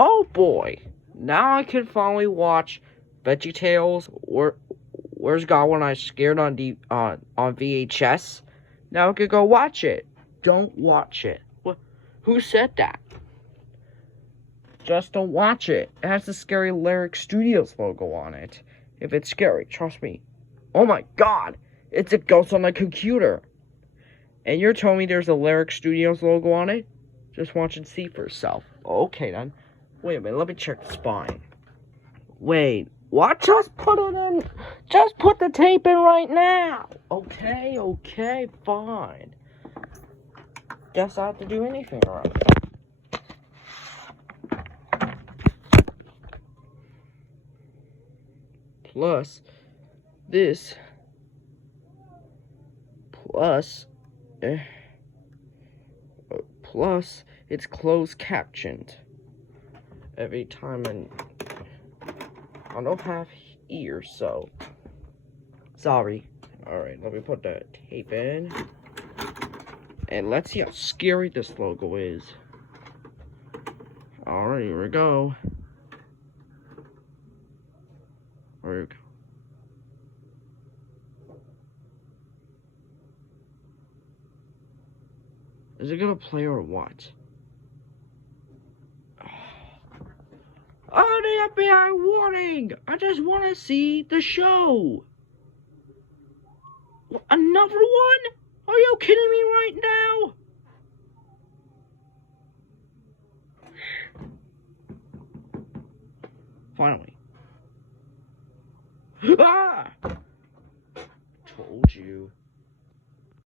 Oh boy, now I can finally watch VeggieTales. Where's God When I Scared on VHS? Now I could go watch it. Don't watch it. What? Who said that? Just don't watch it. It has the scary Lyrick Studios logo on it. If it's scary, trust me. Oh my God, it's a ghost on the computer. And you're telling me there's a Lyrick Studios logo on it? Just watch and see for yourself. Okay then. Wait a minute, let me check the spine. Wait, what? Just put it in. Just put the tape in right now. Okay, fine. Guess I have to do anything right. Plus, this. Plus, it's closed captioned. Every time I don't have ears, so sorry. Alright, let me put the tape in. And let's see how scary this logo is. Alright, here we go. Here we go. Is it gonna play or what? Oh, the FBI warning! I just want to see the show. Another one? Are you kidding me right now? Finally. Ah! Told you.